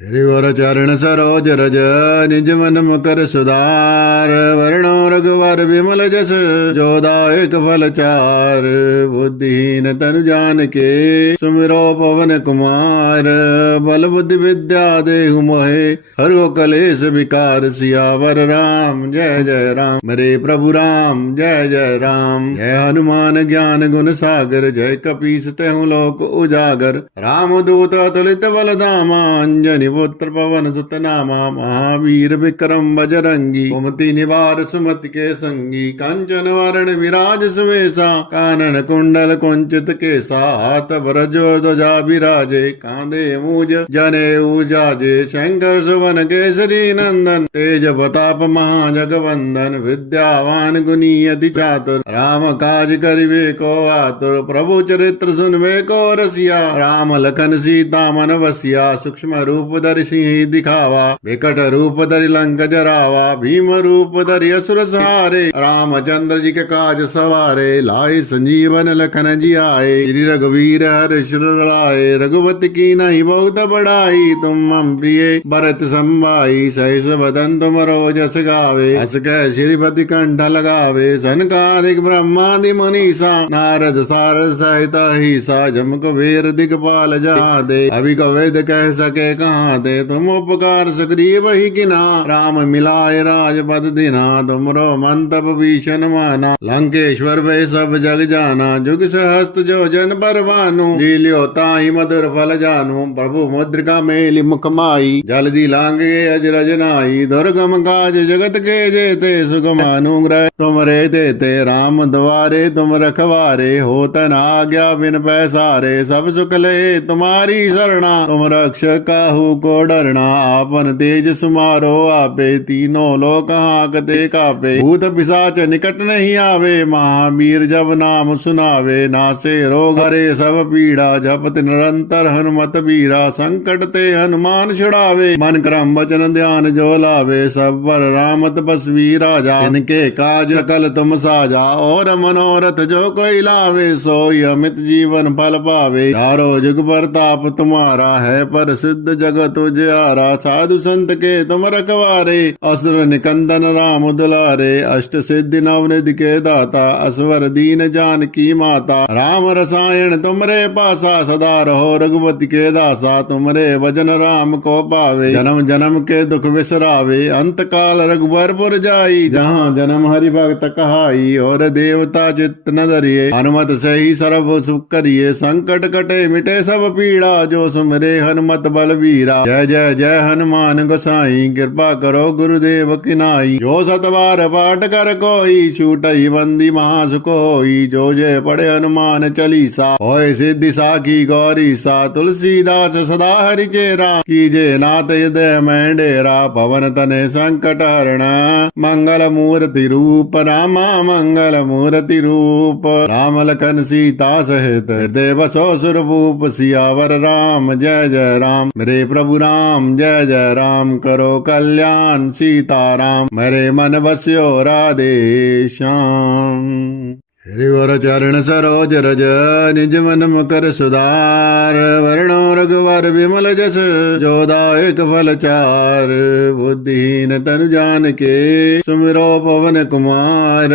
हरिवर चरण सरोज रज निज मन मुकर सुधार। वर्णो रघुवर विमल जस जोदायक फल चार। बुद्धिहीन तनु जानके सुमिरो पवन कुमार। बल बुद्धि विद्या देहु मोहे हरो कलेश विकार। सियावर राम जय जय राम, मेरे प्रभु राम जय जय राम। जय हनुमान ज्ञान गुण सागर, जय कपीस तेहु लोक उजागर। राम दूत अतुलित बल धामा, अंजनी पुत्र पवन सुत नामा। महावीर विक्रम बजरंगी, कुमति निवार सुमति के संगी। कंचन वरण विराज सुवेशा, कानन कुंडल कुंचित केसा। हाथ ब्रजो ध्वजा विराजे, कांधे मूज जनेऊ जाजे। शंकर सुवन केसरी नंदन, तेज प्रताप महाजगवंदन। विद्यावान गुणी अति चातुर, राम काज करिबे को आतुर। प्रभु चरित्र सुनबे को रसिया, राम लखन सीता मन बसिया। सूक्ष्म रूप धरि सिंह दिखावा, विकट रूप धरि लंक जरावा। भीम रूप धरि असुर सहारे, रामचंद्र जी के काज सवारे। लाए संजीवन लखन जी आए, श्री रघुवीर हर्ष लाए। रघुपति की नहीं बहुत बड़ाई, तुम मम प्रिय भरत संभाई। सहस बदन तुम रोजस गावे, हस कै श्रीपति कंठ लगावे। सनकादिक ब्रह्मादि मुनीसा, नारद सारद सहित अहिसा। जम कुबेर दिगपाल जहाँ दे, अभी को वेद कह सके कहाँ दे। तुम उपकार सुग्रीव ही किना, राम मिलाए राजपद दिना। तुमरो मंतप भीषण माना, लंकेश्वर वे सब जग जाना। जुग सहस्त्र जो जन पर भानु, लील्यो ताहि मधुर फल जानू। प्रभु मुद्रिका मेलि मुख माई, जल्दी लांगे अजरज नाई। दुर्गम काज जगत के जेते, सुगम अनुग्रह तुम रे देते। राम द्वारे तुम रखवारे, होतन आज्ञा बिन पैसारे। सब सुख ले तुम्हारी शरणा, तुम रक्ष काहू को डरना। आपन तेज सुमारो आपे, तीनों लोक हांकते कापे। भूत पिशाच निकट नहीं आवे, महावीर जब नाम सुनावे। नासे रोग हरे सब पीड़ा, जपत निरंतर हनुमत बीरा। संकट ते हनुमान छुड़ावे, मन क्रम वचन ध्यान जो लावे। सब पर राम तपस्वी राजा, इनके काज सकल तुम साजा। और मनोरथ जो कोई लावे, सोई अमित जीवन फल पावे। चारों जुग परताप तुम्हारा है, पर सिद्ध जगत उजियारा। साधु संत के तुम रखवारे, असुर निकंदन राम दुलारे। अष्ट सिद्धि नवनिधि के दाता, असवर दीन जानकी माता। राम रसायन तुमरे पासा, सदा रहो रघुपति के दासा। तुमरे भजन राम को पावे, जन्म जन्म के दुख बिसरावे। अंत काल रघुबरपुर जाई, जहाँ जन्म हरि भक्त कहाई। और देवता चित्त न धरिए, हनुमत से ही सर्व सुख करिए। संकट कटे मिटे सब पीड़ा, जो सुमरे हनुमत बलवीरा। जय जय जय हनुमान गोसाई, कृपा करो गुरुदेव की नाई। जो सतबार पाठ कर कोई, छूटई बंदी महासुख होई। जो जय पढ़े हनुमान चालीसा, होय सिद्धि साखी गौरी सा। तुलसीदास सदा हरि चेरा, कीजे नाथ हृदय में डेरा। पवन तने संकट हरण, मंगल मूर्ति रूप। रामा मंगल मूर्ति रूप, राम लखन सीता सहित हृदय बसो सुरभूप। सियावर राम जय जय राम, मेरे प्रभु राम जय जय राम। करो कल्याण सीताराम, मेरे मन बस्यो राधे श्याम। हरिवर चरण सरोज रज निज मन मुकर सुधार। वर्णो रघुवर विमल जस जोदायक फल चार। बुद्धिहीन तनु जानके सुमिरो पवन कुमार।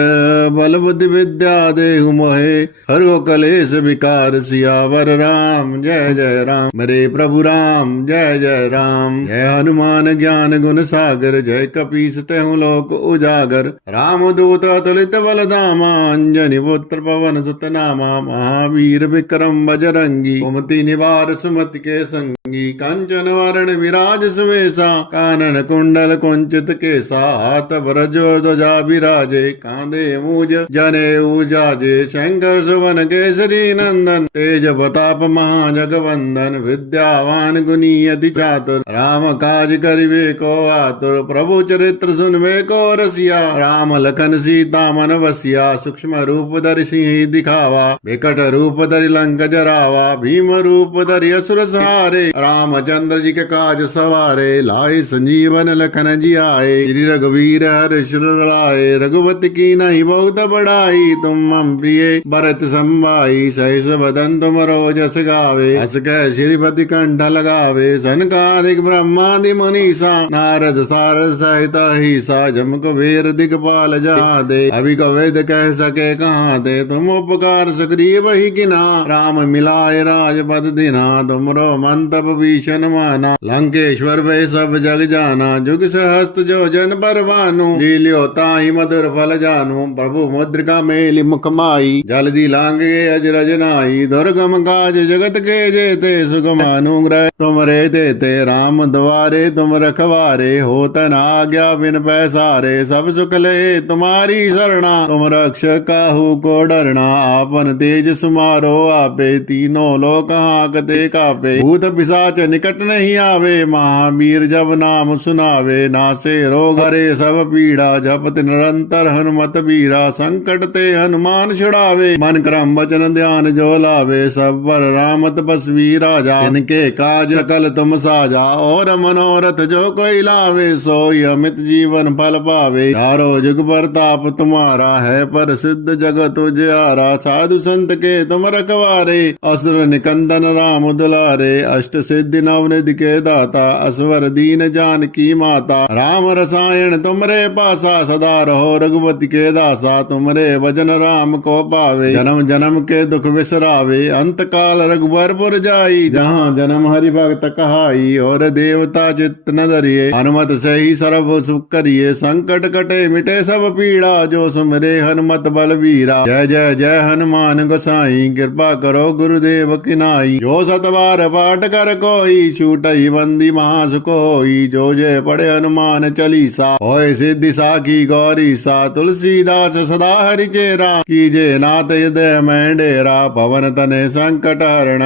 बल बुद्धि विद्या देहु मोहे हरो कलेश विकार। सियावर राम जय जय राम, मेरे प्रभु राम जय जय राम। जय हनुमान ज्ञान गुण सागर, जय कपीस तेहु लोक उजागर। राम दूत अतुलित बल धामा, अंजनी पुत्र पवन सुत नामा। महावीर विक्रम बजरंगी, कुमति निवार सुमति के संगी। कंचन वरण विराज सुवेशा, कानन कुंडल कुंचित केसा। हाथ ब्रजो ध्वजा विराजे, कांधे मूज जनेऊ जाजे। शंकर सुवन केसरी नंदन, तेज प्रताप महाजगवंदन। विद्यावान गुणी अति चातुर, राम काज करिबे को आतुर। प्रभु चरित्र सुनबे को रसिया, राम लखन सीता मन बसिया। सूक्ष्म रूप रूप धरि सिंह दिखावा, विकट रूप धरि लंक जरावा, भीम रूप धरि असुर सहारे, रामचंद्र जी के काज सवारे, लाए संजीवन लखन जी आए, श्री रघुवीर हर्ष लाए, रघुपति की नहीं बहुत बड़ाई, तुम मम प्रिय भरत संभाई, सहस बदन तुम रोजस गावे, हस कह श्रीपति कंठ लगावे, सनकादिक ब्रह्मादि मुनीसा, नारद सारद सहित अहिसा, जम कुबेर दिगपाल जहाँ दे, अभी को वेद कह सके कहाँ दे, तुम उपकार सुग्रीव ही किना, राम मिलाए राजपद दिना, तुमरो मंतप भीषण माना, लंकेश्वर वे सब जग जाना, जुग सहस्त जो जन पर भानु, लील्यो ताहि मधुर फल जानू, प्रभु मुद्रिका मेलि मुख माई, जल्दी लांगे अजरज नाई, दुर्गम काज जगत के जेते, सुगम अनुग्रह तुम रे देते, राम द्वारे तुम रखवारे, होतन आज्ञा बिन पैसारे, सब सुख ले तुम्हारी शरणा, तुम रक्ष काहू को डरना, आपन तेज सुमारो आपे, तीनों लोक हांकते कापे, भूत पिशाच निकट नहीं आवे, महावीर जब नाम सुनावे, नासे रोग हरे सब पीड़ा, जपत निरंतर हनुमत बीरा, संकट ते हनुमान छुड़ावे, मन क्रम वचन ध्यान जो लावे, सब पर राम तपस्वी राजा, इनके काज सकल तुम साजा, और मनोरथ जो कोई लावे, सोई अमित जीवन फल पावे, चारों जुग प्रताप तुम्हारा है, पर सिद्ध जगत उजियारा, साधु संत के तुम रखवारे, असुर निकंदन राम दुलारे, अष्ट सिद्धि नवनिधि के दाता, असवर दीन जान की माता, राम रसायन तुमरे पासा, सदा रहो रघुपति के दासा, तुमरे भजन राम को पावे, जन्म जन्म के दुख विसरावे, अंत काल रघुबरपुर जाई, जहाँ जन्म हरि भक्त कहाई, और देवता चित्त न धरिए, हनुमत से ही सर्व सुख करिए, संकट कटे मिटे सब पीड़ा, जो सुमरे हनुमत बलवीरा, जय जय जय हनुमान गोसाई, कृपा करो गुरुदेव किनाई, जो सतबार पाठ कर कोई, छूटई बंदी महासुख होई, जो जय पढ़े हनुमान चालीसा, होय सिद्धि साखी गौरी सा, तुलसीदास सदा हरि चेरा, कीजे नाथ हृदय में डेरा, पवन तने संकट हरण,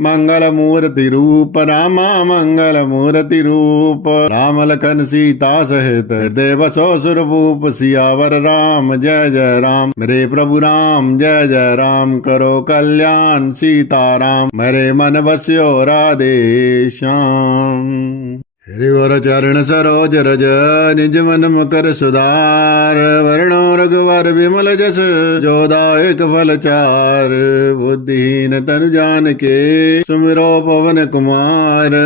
मंगल मूर्ति रूप रामा, मंगल मूर्ति रूप, राम लखन सीता सहित हृदय बसो सुरभूप, सियावर राम जय जय राम, मेरे प्रभु राम जय जय राम, करो कल्याण सीताराम, मेरे मन बस्यो राधे श्याम। हरिवर चरण सरोज रज, निज मन मुकर सुधार, वर्णो रघुवर विमल जस, जो दायक फल चार, बुद्धिहीन तनु जान के, सुमिरो पवन कुमार,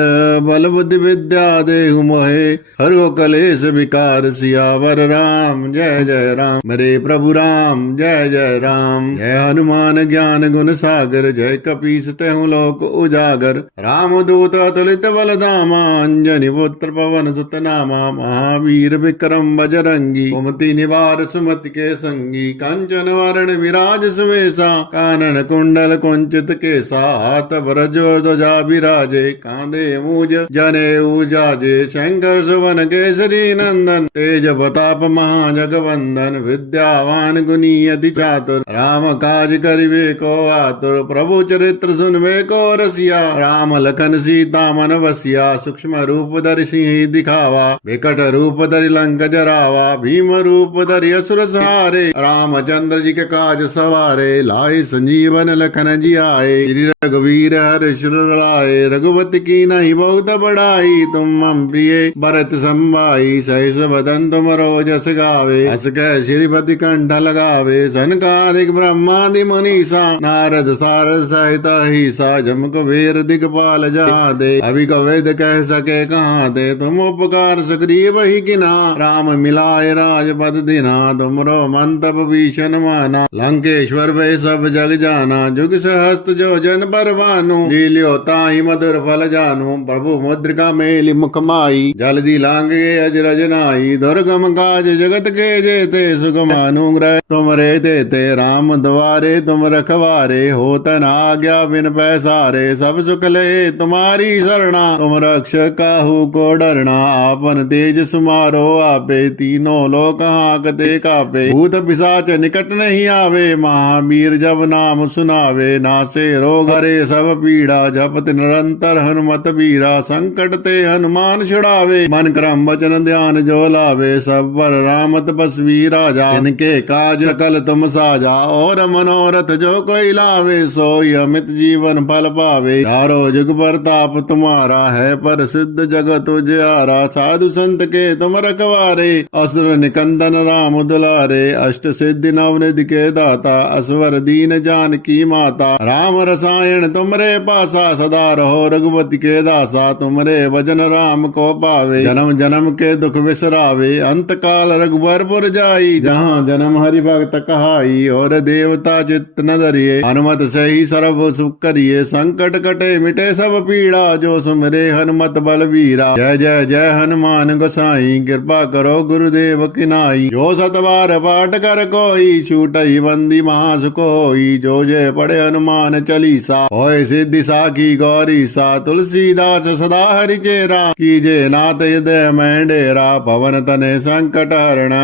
बल बुद्धि विद्या देहु मोहे, हरो कलेश विकार, सियावर राम जय जय राम, मेरे प्रभु राम जय जय राम, जय हनुमान ज्ञान गुण सागर, जय कपीस तेहु लोक उजागर, राम दूत अतुलित बल धामा, अंजनी पुत्र पवन सुत नामा, महावीर विक्रम बजरंगी, कुमति निवार सुमति के संगी, कंचन वरण विराज सुवेशा, कानन कुंडल कुंचित केसा, हाथ ब्रजो ध्वजा विराजे, कांधे मूज जने उजाजे, शंकर सुवन केसरी नंदन, तेज प्रताप महाजगवंदन, विद्यावान गुनी अति चातुर, राम काज करिवे को आतुर, प्रभु चरित्र सुनवे को रसिया, राम लखन सीता मन बसिया, सूक्ष्म रूप धरि सिंह दिखावा, विकट रूप धरि लंक जरावा, भीम रूप धरि असुर सहारे, रामचंद्र जी के काज सवारे, लाए संजीवन लखन जी आए, श्री रघुवीर हर्ष लाए, रघुपति की नहीं बहुत बड़ाई, तुम मम प्रिय भरत संभाई, सहस बदन तुम रोजस गावे, हस कह श्रीपति कंठ लगावे, सनकादिक ब्रह्मादि मुनीसा, नारद सारद सहित अहिसा, जम कुबेर दिगपाल जहाँ दे, अभी को वेद कह सके कहाँ दे, तुम उपकार सुग्रीव ही किना, राम मिलाए राजपद दिना, तुमरो मंतप भीषण माना, लंकेश्वर वे सब जग जाना, जुग सहस्त जो जन पर भानु, लील्यो ताहि मधुर फल जानू, प्रभु मुद्रिका मेलि मुख माई, जल्दी लांगे अजरज नाई, दुर्गम काज जगत के जेते, सुगम अनुग्रह तुम रे देते, राम द्वारे तुम रखवारे, होतन आज्ञा बिन पैसारे, सब सुख ले तुम्हारी शरणा, तुम रक्ष काहू काहू को डरना, आपन तेज सुमारो आपे, तीनों लोक हांकते कापे। भूत पिशाच निकट नहीं आवे, महावीर जब नाम सुनावे। नासे रोग हरे सब पीड़ा, जपत निरंतर हनुमत बीरा। संकट ते हनुमान छुड़ावे, मन क्रम वचन ध्यान जो लावे। सब पर राम तपस्वी राजा, इनके काज सकल तुम साजा। और मनोरथ जो कोई लावे, सोई अमित जीवन फल पावे। चारों जुग प्रताप तुम्हारा है, पर सिद्ध जगत उजियारा। साधु संत के तुम रखवारे, असुर निकंदन राम दुलारे। अष्ट सिद्धि नवनिधि के दाता, असवर दीन जानकी माता। राम रसायन तुमरे पासा, सदा रहो रघुपति के दासा। तुमरे भजन राम को पावे, जन्म जन्म के दुख विसरावे। अंत काल रघुबरपुर जाई, जहाँ जन्म हरि भक्त कहाई। और देवता चित्त न धरिए, हनुमत से ही सर्व सुख करिए। संकट कटे मिटे सब पीड़ा, जो सुमरे हनुमत बलवीरा। जय जय जय हनुमान गोसाई, कृपा करो गुरुदेव की नाई। जो सतबार पाठ कर कोई, छूटई बंदी महासुख होई। जो जय पढ़े हनुमान चालीसा, होय सिद्धि साखी गौरी सा। तुलसीदास सदा हरि चेरा, कीजे नाथ हृदय में डेरा। पवन तने संकट हरण,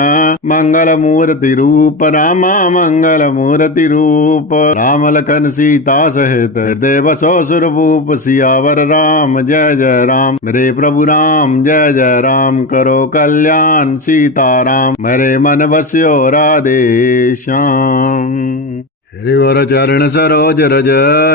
मंगल मूर्ति रूप रामा। मंगल मूर्ति रूप राम लखन सीता सहित, हृदय बसो सुरभूप। सियावर राम जय जय राम, मेरे प्रभु राम जय जय राम। करो कल्याण सीताराम, मेरे मन बस्यो राधे श्याम। हरिवर चरण सरोज रज,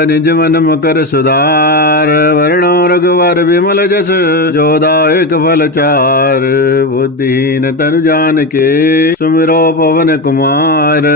निज मन मुकर सुधार। वर्णो रघुवर विमल जस, जो दायक फल चार। बुद्धिहीन तनु जानिके, सुमिरो पवन कुमार।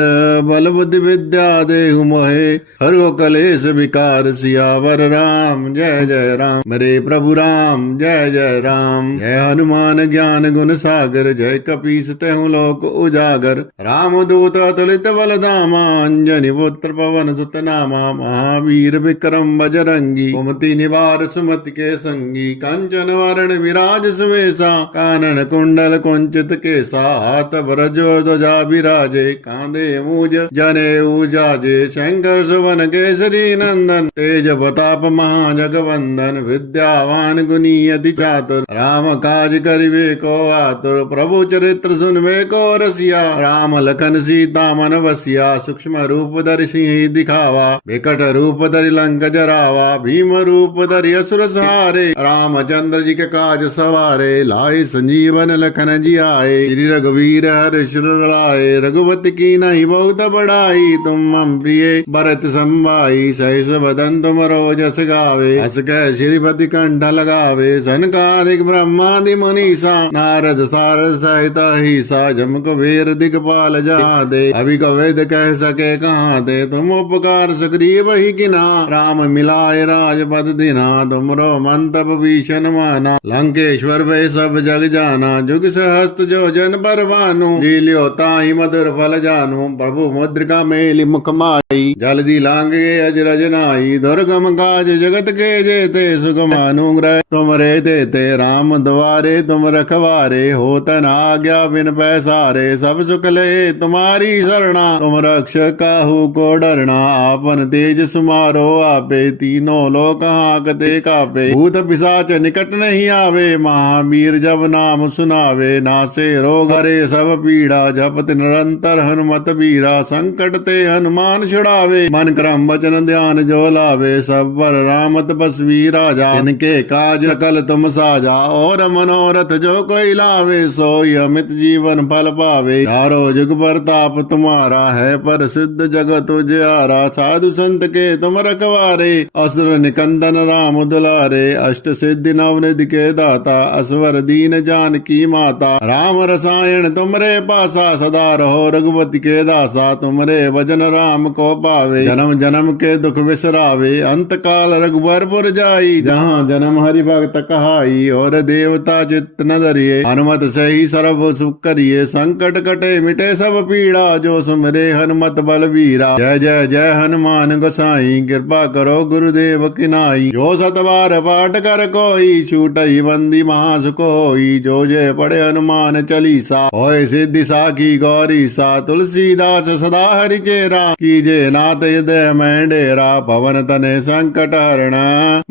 बल बुद्धि विद्या देहु मोहे, हरो कलेश विकार। सियावर राम जय जय राम, मेरे प्रभु राम जय जय राम। जय हनुमान ज्ञान गुण सागर, जय कपीस तेहु लोक उजागर। राम दूत अतुलित बल धामा, अंजनी पुत्र पवन सुत नामा। महावीर विक्रम बजरंगी, कुमति निवार सुमति के संगी। कंचन वरण विराज सुवेशा, कानन कुंडल कुंचित केसा। हाथ ब्रजो ध्वजा विराजे, कांधे मूज जने जाजे। शंकर सुवन केसरी नंदन, तेज प्रताप महाजगवंदन। विद्यावान गुनी अति चातुर, राम काज करिवे को आतुर। प्रभु चरित्र सुनवे को रसिया, राम लखन सीता मन बसिया। सूक्ष्म रूप धरि सिंह दिखावा, विकट रूप धरि लंक जरावा। भीम रूप धरि असुर सहारे, रामचंद्र जी के काज सवारे। लाए संजीवन लखन जी आए, श्री रघुवीर हर्ष लाए। रघुपति की नहीं बहुत बड़ाई, तुम मम प्रिय भरत संभाई। सहस बदन तुमरो जस गावे, हस कह श्रीपति कंठ लगावे। सनकादिक ब्रह्मादि मुनीसा, नारद सारद सहित अहिसा। जम कुबेर दिगपाल जहाँ दे, अभी को वेद कह सके कहाँ दे। तुम उपकार सुग्रीव ही किना, राम मिलाए राजपद दिना। तुमरो मंतप भीषण माना, लंकेश्वर वे सब जग जाना। जुग सहस्त जो जन पर भानु, लील्यो ताहि मधुर फल जानू। प्रभु मुद्रिका मेलि मुख माई, जल्दी लांगे अजरज नाई। दुर्गम काज जगत के जेते, सुगम अनुग्रह तुमरे देते। राम द्वारे तुम रखवारे, होतन आज्ञा बिन पैसारे। सब सुख ले तुम्हारी शरणा, तुम रक्ष काहू को डरना। आपन तेज सुमारो आपे, तीनों लोक हांकते कापे। भूत पिशाच निकट नहीं आवे, महावीर जब नाम सुनावे। नासे रोग हरे सब पीड़ा, जपत निरंतर हनुमत बीरा। संकट ते हनुमान छुड़ावे, मन क्रम वचन ध्यान जो लावे। सब पर राम तपस्वी राजा, इनके काज सकल तुम साजा। और मनोरथ जो कोई लावे, सोई अमित जीवन फल पावे। चारों जुग प्रताप तुम्हारा है, पर सिद्ध जगत उजियारा। साधु संत के तुम रखवारे, असुर निकंदन राम दुलारे। अष्ट सिद्धि नवनिधि के दाता, असवर दीन जानकी माता। राम रसायन तुमरे पासा, सदा रहो रघुपति के दासा। तुमरे भजन राम को पावे, जन्म जन्म के दुख विसरावे। अंत काल रघुबरपुर जाई, जहाँ जन्म हरि भक्त कहाई। और देवता चित्त न धरिए, हनुमत से ही सर्व सुख करिए। संकट कटे मिटे सब पीड़ा, जो सुमरे हनुमत बलवीर। वीरा। जय जय जय हनुमान गोसाई, कृपा करो गुरुदेव की नाई। जो सतबार पाठ कर कोई, छूटई बंदी महासुकोई। जो जय पढ़े हनुमान चालीसा, होय सिद्धि साखी गौरी सा। तुलसीदास सदा हरि चेरा, कीजे नाथ हृदय में डेरा। पवन तने संकट हरण,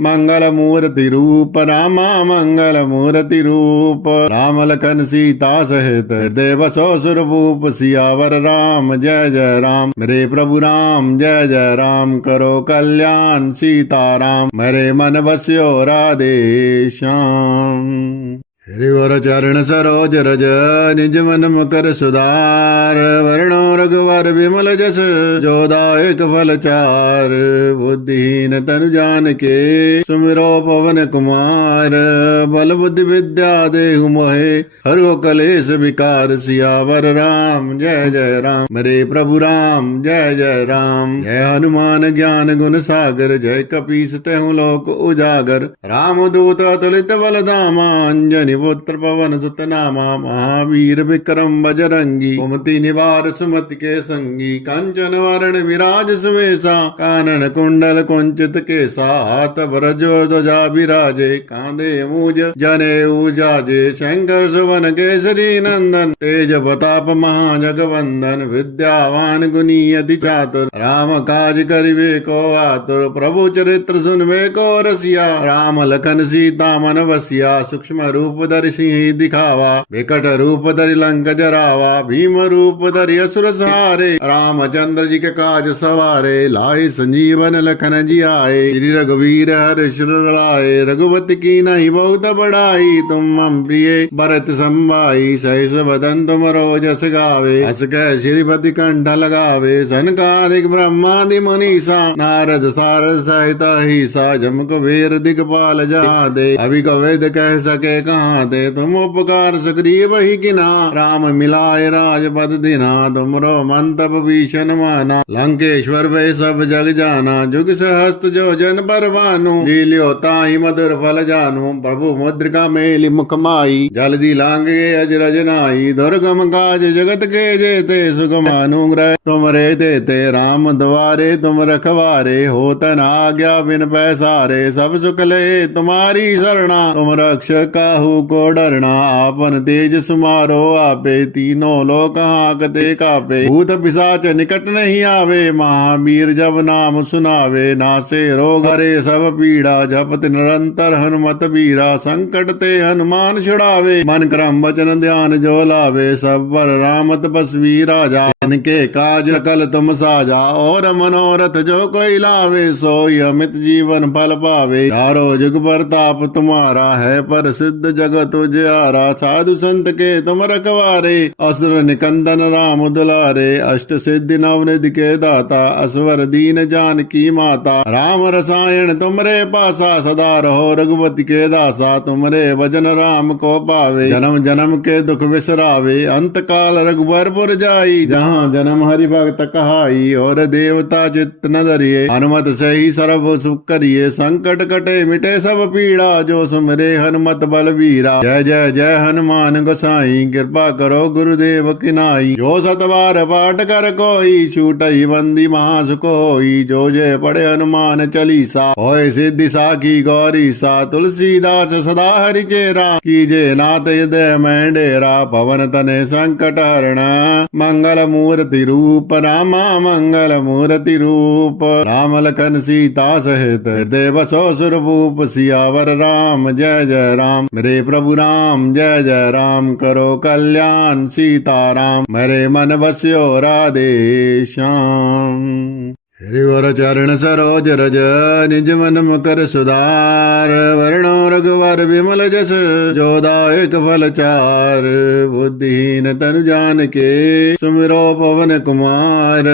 मंगल मूर्ति रूप रामा मंगल मूर्ति रूप। राम लखन सीता सहित हृदय बसो सुरभूप। सियावर राम जय जय राम, मेरे प्रभु राम जय जय राम। करो कल्याण सीताराम, मेरे मन बस्यो राधे श्याम। हरिवर चरण सरोज रज, निज मन मुकर सुधार। वर्णो रघुवर विमल जस, जो दायक फल चार। बुद्धिहीन तनु जानिके, सुमिरो पवन कुमार। बल बुद्धि विद्या देहु मोहे, हरो कलेश विकार। सियावर राम जय जय राम, मेरे प्रभु राम जय जय राम। जय हनुमान ज्ञान गुण सागर, जय कपीस तेहु लोक उजागर। राम दूत अतुलित बल धामा, अंजनी पुत्र पवन सुत नामा। महावीर विक्रम बजरंगी, कुमति निवार सुमति के संगी। कंचन वरण विराज सुवेशा, कानन कुंडल कुंचित केसा। हाथ ब्रजो ध्वजा विराजे, कांधे मूज जने उजाजे। शंकर सुवन केसरी नंदन, तेज प्रताप महाजगवंदन। विद्यावान गुनी अति चातुर, राम काज करिबे को आतुर। प्रभु चरित्र सुनबे को रसिया, राम लखन सीता मन बसिया। सूक्ष्म रूप धरि सिंह दिखावा, विकट रूप धरि लंक जरावा। भीम रूप धरि असुर सहारे, रामचंद्र जी के काज सवारे। लाए संजीवन लखन जी आए, श्री रघुवीर हर्ष लाए। रघुपति की नहीं बहुत बड़ाई, तुम मम प्रिय भरत संभाई। सहस बदन तुम रोजस गावे, हस कह श्रीपति कंठ लगावे। सनकादिक ब्रह्मादि मुनीसा, नारद सारद सहित अहिसा। जम कुबेर दिगपाल जहाँ दे, अभी को वेद कह सके कहाँ दे। तुम उपकार सुग्रीव ही किना, राम मिलाए राजपद दिना। तुमरो मंतप भीषण माना, लंकेश्वर वे सब जग जाना। जुग सहस्त जो जन पर भानु, लील्यो ताहि मधुर फल जानू। प्रभु मुद्रिका मेलि मुख माई, जल्दी लांगे अजरज नाई। दुर्गम काज जगत के जेते, सुगम अनुग्रह तुमरे देते। राम द्वारे तुम रखवारे, होतन आज्ञा बिन पैसारे। सब सुख ले तुम्हारी शरणा, तुम रक्ष काहू को डरना। आपन तेज सुमारो आपे, तीनों लोक हांकते कापे। भूत पिशाच निकट नहीं आवे, महावीर जब नाम सुनावे। नासे रोग हरे सब पीड़ा, जपत निरंतर हनुमत बीरा। संकट ते हनुमान छुड़ावे, मन क्रम वचन ध्यान जो लावे। सब पर राम तपस्वी राजा, इनके काज सकल तुम साजा। और मनोरथ जो कोई लावे, सोई अमित जीवन फल पावे। चारों जुग प्रताप तुम्हारा है, पर सिद्ध जगत उजियारा। साधु संत के तुम रखवारे, असुर निकंदन राम दुलारे। अष्ट सिद्धि नवनिधि के दाता, असवर दीन जानकी माता। राम रसायन तुमरे पासा, सदा रहो रघुपति के दासा। तुमरे भजन राम को पावे, जन्म जन्म के दुख विसरावे। अंत काल रघुबरपुर जाई, जहाँ जन्म हरि भक्त कहाई। और देवता चित्त न धरिए, हनुमत से ही सर्व सुख करिए। संकट कटे मिटे सब पीड़ा, जो सुमरे हनुमत बलवीरा। जय जय जय हनुमान गोसाई, कृपा करो गुरुदेव की नाई। जो सतबार पाठ कर कोई, छूटई बंदी महासुकोई। जो जय पढ़े हनुमान चालीसा, होय सिद्धि साखी गौरी सा। तुलसीदास सदा हरि चेरा, कीजे नाथ हृदय में डेरा। पवन तने संकट हरण, मंगल मूर्ति रूप रामा मंगल मूर्ति रूप। राम लखन सीता सहित हृदय बसो सुरभूप। सियावर राम जय जय राम, मेरे प्रभु राम जय जय राम। करो कल्याण सीताराम, मेरे मन बस्यो राधे श्याम। हरिवर चरण सरोज रज, निज मन मुकर सुधार। वर्णो रघुवर विमल जस, जो दायक फल चार। बुद्धिहीन तनु जानिके, सुमिरो पवन कुमार।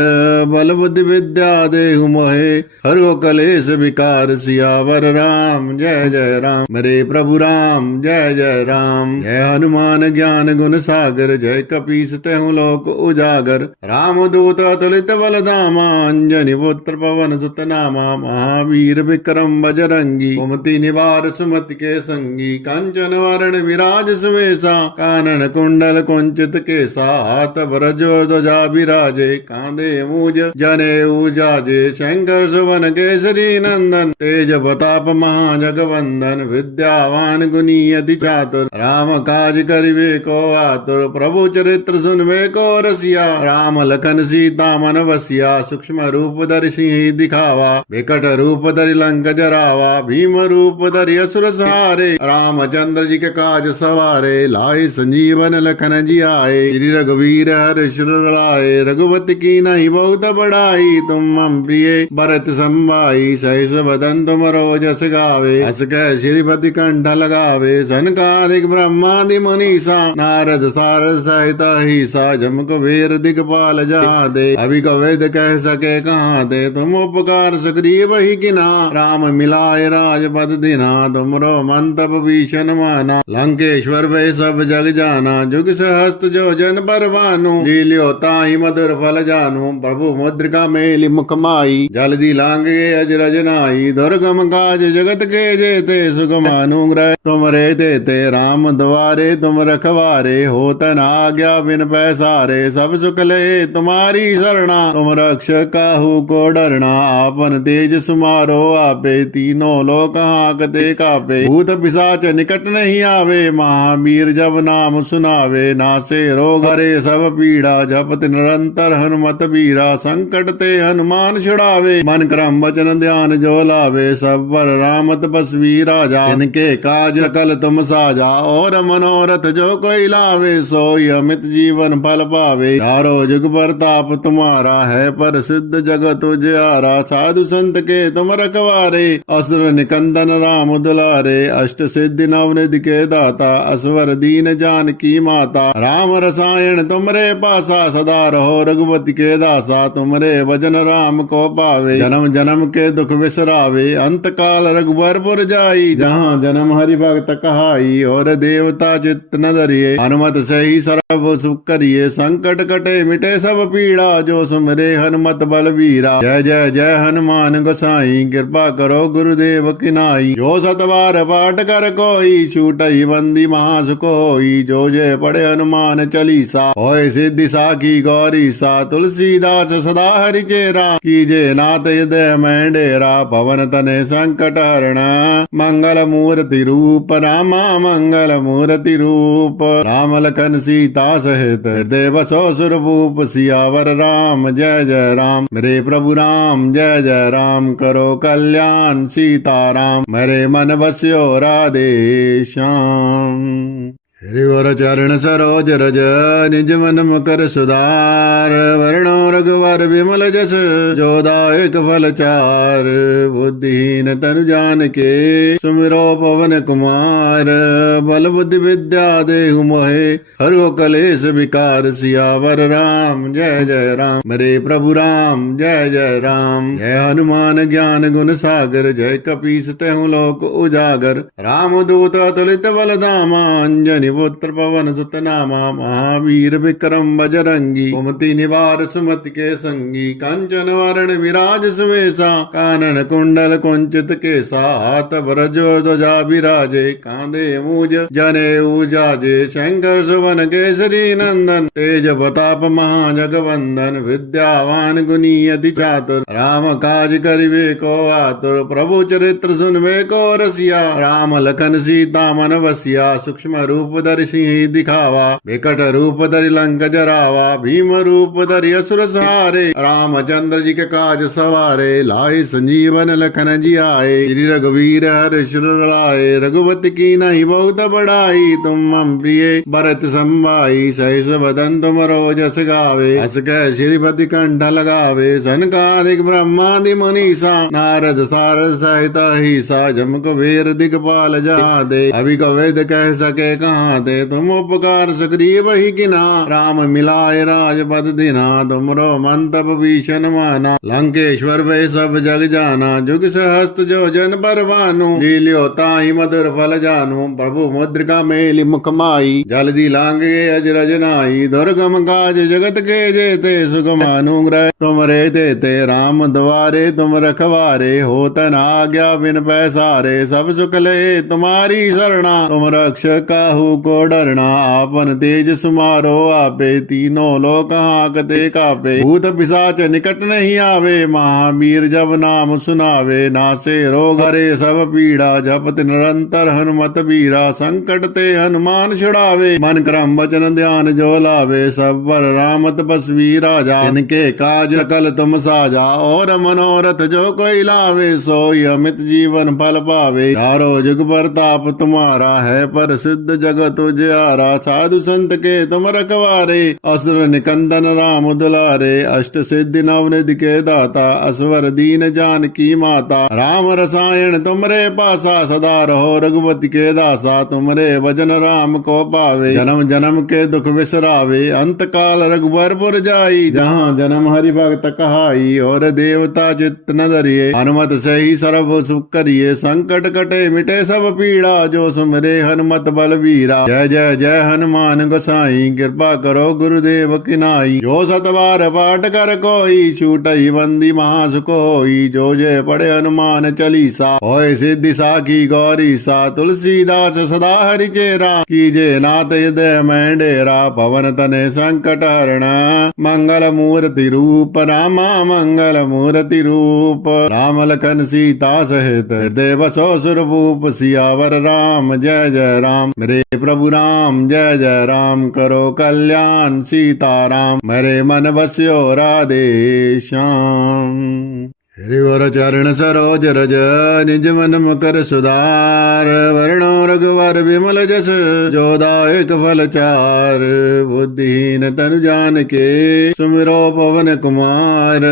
बल बुद्धि विद्या देहु मोहे, हरो कलेश विकार। सियावर राम जय जय राम, मेरे प्रभु राम जय जय राम। जय हनुमान ज्ञान गुण सागर, जय कपीस तेहु लोक उजागर। राम दूत अतुलित बल धामा, अंजनी पुत्र पवन सुत नामा महावीर विक्रम बजरंगी कुमति निवार सुमति के संगी कंचन वरण विराज सुवेशा कानन कुंडल कुंचित केसा हाथ भरजो ध्वजा विराजे कांधे मूज जने जाजे शंकर सुवन केसरी नंदन तेज प्रताप महाजगवंदन विद्यावान गुनी अति चातुर राम काज करिवे को आतुर प्रभु चरित्र सुनवे को रसिया राम लखन सीता मन बसिया सूक्ष्म रूप धरि सिंह दिखावा विकट रूप धरि लंक जरावा भीम रूप धरि असुर सहारे रामचंद्र जी के काज सवारे लाए संजीवन लखन जी आए श्री रघुवीर हर्ष लाए रघुपति की नहीं बहुत बड़ाई तुम मम प्रिय भरत संभाई सहस बदन तुम रोजस गावे हस कह श्रीपति कंठ लगावे सनकादिक ब्रह्मादि मुनीसा नारद सारद सहित हिसा जम कुबेर दिगपाल जहाँ दे अभी को वेद कह सके कहाँ दे तुम उपकार सुग्रीव ही किना राम मिलाए राजपद दिना तुमरो मंतप भीषण माना लंकेश्वर वे सब जग जाना जुग सहस्त जो जन पर भानु लील्यो ताहि मधुर फल जानू प्रभु मुद्रिका मेली मुख माई जल्दी लांगे अजरज नाई दुर्गम काज जगत के जेते सुगम अनुग्रह तुम रे देते राम द्वारे तुम रखवारे होतन आज्ञा बिन पैसारे सब सुख ले तुम्हारी शरणा तुम रक्ष काहू को डरना आपन तेज सुमारो आपे तीनों लोक हाकते कापे भूत पिशाच निकट नहीं आवे महावीर जब नाम सुनावे नासे रोग हरे सब पीड़ा जपत निरंतर हनुमत बीरा संकट ते हनुमान छुड़ावे मन क्रम वचन ध्यान जो लावे सब पर राम तपस्वी राजा इनके काज सकल तुम साजा और मनोरथ जो कोई लावे सोई अमित जीवन फल पावे चारो जुग प्रताप तुम्हारा है पर सिद्ध जगत उजियारा साधु संत के तुम रखवारे असुर निकंदन राम दुलारे अष्ट सिद्धि नवनिधि के दाता असवर दीन जान की माता राम रसायन तुमरे पासा सदा रहो रघुपति के दासा तुमरे भजन राम को पावे जन्म जन्म के दुख विसरावे अंत काल रघुबरपुर जाई जहाँ जन्म हरि भक्त कहाई और देवता चित्त न धरिए हनुमत से ही सर्व सुख करिए संकट कटे मिटे सब पीड़ा जो सुमरे हनुमत बलवीरा जय जय जय हनुमान गोसाई कृपा करो गुरुदेव किनाई जो सतबार पाठ कर कोई छूटई बंदी महासुख होई जो जय पढ़े हनुमान चालीसा होय सिद्धि साखी गौरी सा तुलसीदास सदा हरि चेरा कीजे नाथ हृदय में डेरा पवन तने संकट हरण मंगल मूर्ति रूप रामा मंगल मूर्ति रूप राम लखन सीता सहित हृदय बसो सुरभूप सियावर राम जय जय राम मेरे प्रभु राम जय जय राम करो कल्याण सीताराम मेरे मन बस्यो राधे श्याम हरिवर चरण सरोज रज निज मन मुकर सुधार वर्णो रघुवर विमल जस जोदायक फल चार बुद्धिहीन तनु जान के सुमिरो पवन कुमार बल बुद्धि विद्या देहु मोहे हरो कलेश विकार सियावर राम जय जय राम मेरे प्रभु राम जय जय राम जय हनुमान ज्ञान गुण सागर जय कपीस तेहु लोक उजागर राम दूत अतुलित बल धामा अंजनी पुत्र पवन सुत नामा महावीर विक्रम बजरंगी कुमति निवार सुमति के संगी कंचन वरण विराज सुवेशा कानन कुंडल कुंचित केसा हाथ भरजो ध्वजा विराजे कांधे मूज जने जाजे शंकर सुवन केसरी नंदन तेज प्रताप महाजगवंदन विद्यावान गुनी अति चातुर राम काज करिवे को आतुर प्रभु चरित्र सुनवे को रसिया राम लखन सीता मन बसिया सूक्ष्म रूप धरि सिंह दिखावा विकट रूप धरि लंक जरावा भीम रूप धरि असुर सहारे रामचंद्र जी के काज सवारे लाए संजीवन लखन जी आए श्री रघुवीर हर्ष लाए रघुपति की नहीं बहुत बड़ाई तुम मम प्रिय भरत संभाई सहस बदन तुम रोजस गावे हस कह श्रीपति कंठ लगावे सनकादिक ब्रह्मादि मुनीसा नारद सारद सहित हिसा जम कुबेर दिगपाल जहाँ दे अभी को वेद कह सके कहाँ दे तुम उपकार सुग्रीव ही किना। राम मिलाए राजपद दिना, तुमरो मंतप भीषण माना। लंकेश्वर वे सब जग जाना, जुग सहस्त जो जन पर भानु। लील्यो ताहि मधुर फल जानू, प्रभु मुद्रिका मेलि मुख माई। जल्दी लांगे अजरज नाई, दुर्गम काज जगत के जेते। सुगम अनुग्रह तुम रे देते, राम द्वारे तुम रखवारे। होतन आज्ञा बिन पैसारे, सब सुख ले तुम्हारी शरणा। तुम रक्ष काहू को डरना, आपन तेज सुमारो आपे। तीनों लोक हांकते कापे, भूत पिशाच निकट नहीं आवे। महावीर जब नाम सुनावे, नासे रोग हरे सब पीड़ा। जपत निरंतर हनुमत बीरा, संकट ते हनुमान छुड़ावे। मन क्रम वचन ध्यान जो लावे, सब पर राम तपस्वी राजा। इनके काज सकल तुम साजा, और मनोरथ जो कोई लावे। सोई अमित जीवन फल पावे, चारों जुग परताप तुम्हारा है। पर सिद्ध जगत उजियारा, साधु संत के तुम रखवारे। असुर निकंदन राम दुलारे, अष्ट सिद्धि नवनिधि के दाता। असवर दीन जानकी माता, राम रसायन तुमरे पासा। सदा रहो रघुपति के दासा, तुमरे भजन राम को पावे। जन्म जन्म के दुख बिसरावे, अंत काल रघुबरपुर जाई। जहाँ जन्म हरि भक्त कहाई, और देवता चित्त न धरिए। हनुमत से ही सर्व सुख करिए, संकट कटे मिटे सब पीड़ा। जो सुमरे हनुमत बलवीरा, जय जय जय हनुमान गोसाई। कृपा करो गुरुदेव की नाई, जो सतबार पाठ कर कोई। छूटई बंदी महासुख होई, जो जय पढ़े हनुमान चालीसा। होय सिद्धि साखी गौरी सा, तुलसीदास सदा हरि चेरा। कीजे नाथ हृदय में डेरा, पवन तने संकट हरणा। मंगल मूर्ति रूप रामा, मंगल मूर्ति रूप। राम लखन सीता सहित, हृदय बसो सुरभूप। सियावर राम जय जय राम, मेरे प्रभु राम जय जय राम। करो कल्याण सीताराम, मेरे मन बस्यो राधे श्याम। हरिवर चरण सरोज रज, निज मन मुकर सुधार। वर्णो रघुवर विमल जस, जो दायक फल चार। बुद्धिहीन तनु जानिके, सुमिरो पवन कुमार।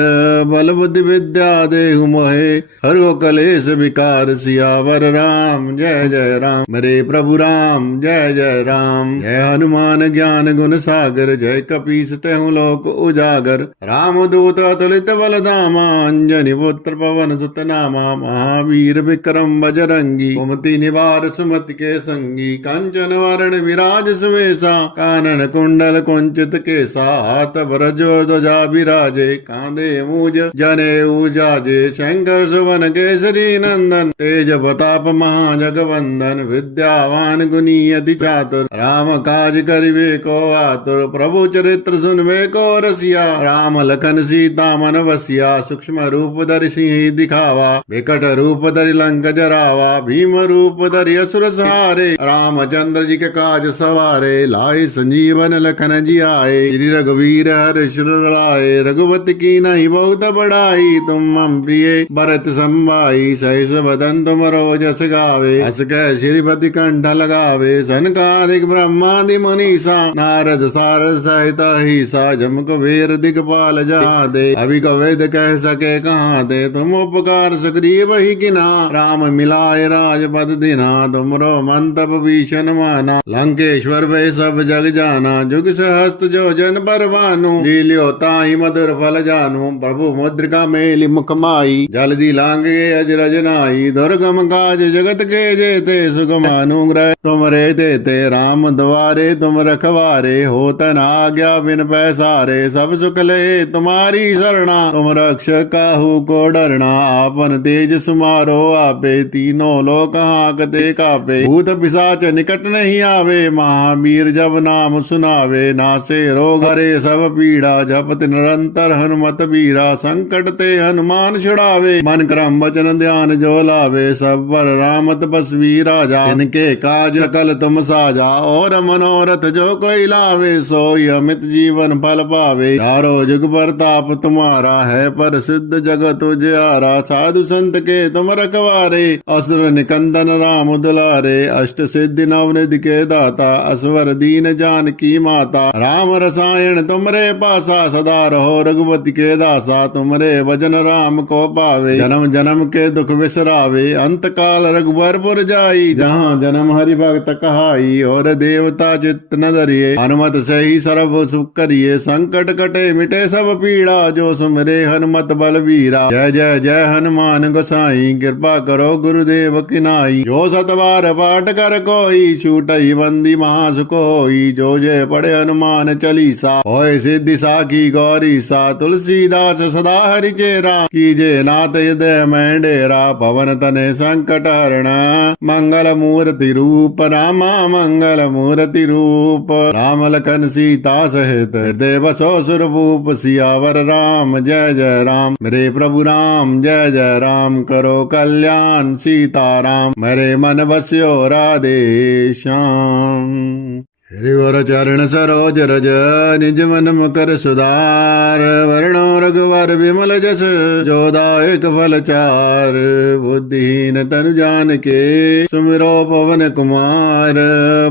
बल बुद्धि विद्या देहु मोहे, हरो कलेश विकार। सियावर राम जय जय राम, मेरे प्रभु राम जय जय राम। जय हनुमान ज्ञान गुण सागर, जय कपीस तेहु लोक उजागर। राम दूत अतुलित बल धामा, अंजनी पुत्र पवन सुत नामा। महावीर विक्रम बजरंगी, कुमति निवार सुमति के संगी। कंचन वरण विराज सुवेशा, कानन कुंडल कुंचित केसा। हाथ ब्रजो ध्वजा विराजे, कांधे मूज जने उजाजे। शंकर सुवन केसरी नंदन, तेज प्रताप महाजगवंदन। विद्यावान गुनी अति चातुर, राम काज करिवे को आतुर। प्रभु चरित्र सुनवे को रसिया, राम लखन सीता मन बसिया। सूक्ष्म रूप धरि सिंह दिखावा, विकट रूप धरि लंक जरावा। भीम रूप धरि असुर सहारे, रामचंद्र जी के काज सवारे। लाए संजीवन लखन जी आए, श्री रघुवीर हर्ष लाए। रघुपति की नहीं बहुत बड़ाई, तुम मम प्रिय भरत संभाई। सहस बदन तुम रोजस गावे, हस कह श्रीपति कंठ लगावे। सनकादिक ब्रह्मादि मुनीसा, नारद सारद सहित अहिसा। जम कुबेर दिगपाल जहाँ दे, अभी को वेद कह सके कहाँ दे। तुम उपकार सुग्रीव ही किना, राम मिलाए राजपद दिना। तुमरो मंतप भीषण माना, लंकेश्वर वे सब जग जाना। जुग सहस्त जो जन पर भानु, लील्यो ताहि मधुर फल जानू। प्रभु मुद्रिका मेलि मुख माई, जल्दी लांगे अजरज नाई। दुर्गम काज जगत के जेते, सुगम अनुग्रह तुम रे देते। राम द्वारे तुम रखवारे, होतन आज्ञा बिन पैसारे। सब सुख ले तुम्हारी शरणा, तुम रक्ष काहू को डरना। आपन तेज सुमारो आपे, तीनों लोक हांकते कापे। भूत पिशाच निकट नहीं आवे, महावीर जब नाम सुनावे। नासे रोग हरे सब पीड़ा, जपत निरंतर हनुमत बीरा। संकट ते हनुमान छुड़ावे, मन क्रम वचन ध्यान जो लावे। सब पर राम तपस्वी राजा, इनके काज सकल तुम साजा। और मनोरथ जो कोई लावे, सोई अमित जीवन फल पावे। चारों जुग परताप तुम्हारा है, पर सिद्ध जगत जगत उजियारा साधु संत के तुम रखवारे असुर निकंदन राम दुलारे अष्ट सिद्धि नवनिधि के दाता असवर दीन जान की माता राम रसायन तुमरे पासा सदा रहो रघुपति के दासा तुमरे भजन राम को पावे जन्म जन्म के दुख विसरावे अंत काल रघुबरपुर जाई जहाँ जन्म हरि भक्त कहाई और देवता चित्त न धरिए हनुमत से ही सर्व सुख करिए संकट कटे मिटे सब पीड़ा जो सुमरे हनुमत बलवीरा जय जय जय हनुमान गोसाई कृपा करो गुरुदेव किनाई जो सतबार पाठ कर कोई छूटई बंदी महासुख होई जो जय पढ़े हनुमान चालीसा होय सिद्धि साखी गौरी सा तुलसीदास सदा हरि चेरा कीजे नाथ हृदय में डेरा पवन तने संकट हरण मंगल मूर्ति रूप रामा मंगल मूर्ति रूप राम लखन सीता सहित हृदय बसो सुरभूप सियावर राम जय जय राम मेरे प्रभु राम जय जय राम करो कल्याण सीताराम मेरे मन बस्यो राधे श्याम हरिवर चरण सरोज रज निज मन मुकर सुधार वर्णो रघुवर विमल जस जोदायक फल चार बुद्धिहीन तनु जान के सुमिरो पवन कुमार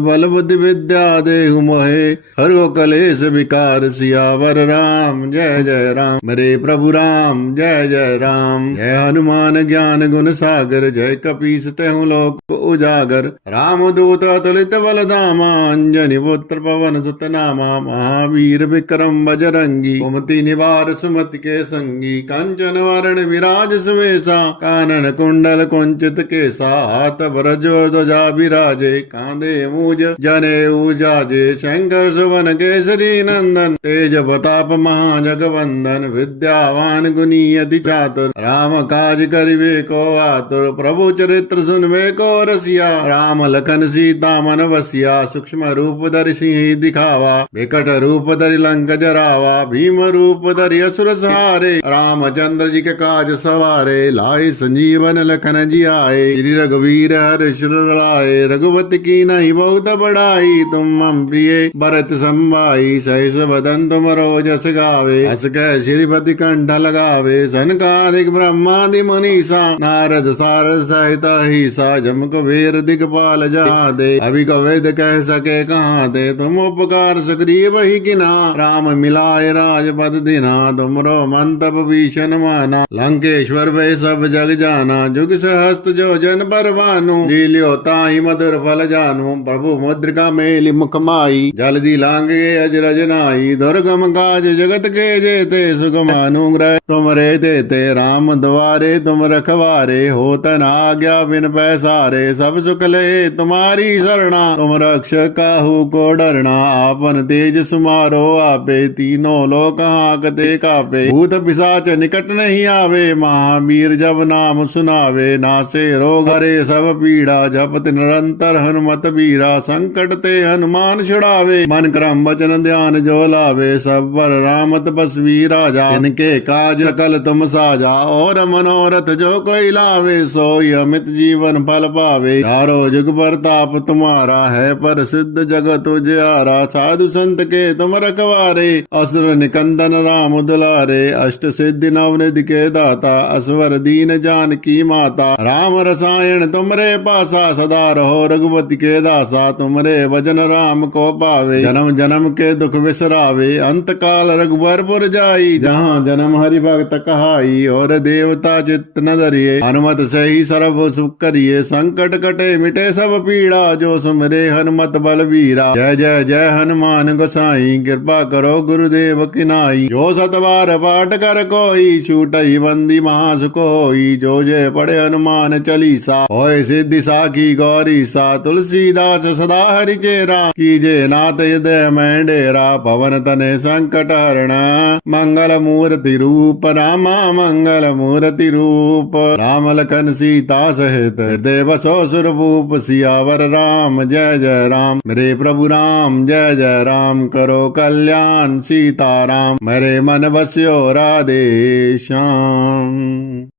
बल बुद्धि विद्या देहु मोहे हरो कलेश विकार सियावर राम जय जय राम मेरे प्रभु राम जय जय राम जय हनुमान ज्ञान गुण सागर जय कपीस तेहु लोक उजागर राम दूत अतुलित बल धामा अंजनी पुत्र पवन सुत नामा महावीर विक्रम बजरंगी कुमति निवार सुमति के संगी कंचन वरण विराज सुवेशा कानन कुंडल कुंचित केसा हाथ ब्रज ध्वजा विराजे कांधे मूज जने उजाजे शंकर सुवन केसरी नंदन तेज प्रताप महाजगवंदन विद्यावान गुनी अति चातुर राम काज करिवे को आतुर प्रभु चरित्र सुनवे को रसिया राम लखन सीता मन बसिया सूक्ष्म रूप धरि सिंह दिखावा विकट रूप धरि लंक जरावा भीम रूप धरि असुर सहारे रामचंद्र जी के काज सवारे लाए संजीवन लखन जी आए श्री रघुवीर हर्ष लाए रघुपति की नहीं बहुत बड़ाई तुम मम प्रिय भरत संभाई सहस बदन तुम रोजस गावे हस कह श्रीपति कंठ लगावे सनकादिक ब्रह्मादि मुनीसा नारद सारद सहित हिसा जम कुबेर दिगपाल जहाँ दे अभी को वेद कह सके कहाँ दे तुम उपकार सुग्रीव ही किना राम मिलाए राजपद दिना तुमरो मंतप भीषण माना लंकेश्वर वे सब जग जाना जुग सहस्त जो जन पर भानु लील्यो ताहि मधुर फल जानू प्रभु मुद्रिका मेली मुख माई जल्दी लांगे अजरज नाई दुर्गम काज जगत के जेते सुगम अनुग्रह तुम रे देते राम द्वारे तुम रखवारे होतन आज्ञा बिन पैसारे सब सुख ले तुम्हारी शरणा तुम रक्ष काहू को डरना आपन तेज सुमारो आपे तीनों लोक हाकते कापे भूत पिशाच निकट नहीं आवे महावीर जब नाम सुनावे नासे रोग हरे सब पीड़ा जपत निरंतर हनुमत बीरा संकट ते हनुमान छुड़ावे मन क्रम वचन ध्यान जो लावे सब पर राम तपस्वी राजा इनके काज सकल तुम साजा और मनोरथ जो कोई लावे सोई अमित जीवन फल पावे चारो जुग प्रताप तुम्हारा है पर सिद्ध जगत उजियारा साधु संत के तुम रखवारे असुर निकंदन राम दुलारे अष्ट सिद्धि नवनिधि के दाता असवर दीन जान की माता राम रसायन तुमरे पासा सदा रहो रघुपति के दासा तुमरे भजन राम को पावे जन्म जन्म के दुख विसरावे अंत काल रघुबरपुर जाई जहाँ जन्म हरि भक्त कहाई और देवता चित्त न धरिए हनुमत से ही सर्व सुख करिए संकट कटे मिटे सब पीड़ा जो सुमरे हनुमत बलवीरा जय जय जय हनुमान गोसाई कृपा करो गुरुदेव किनाई जो सतबार पाठ कर कोई छूटई बंदी महासुख होई जो जय पढ़े हनुमान चालीसा होय सिद्धि साखी गौरी सा तुलसीदास सदा हरि चेरा कीजे नाथ हृदय में डेरा पवन तने संकट हरण मंगल मूर्ति रूप रामा मंगल मूर्ति रूप राम लखन सीता सहित हृदय बसो सुरभूप सियावर राम जय जय राम मेरे प्रभु राम जय जय राम करो कल्याण सीताराम मेरे मन बस्यो राधे श्याम।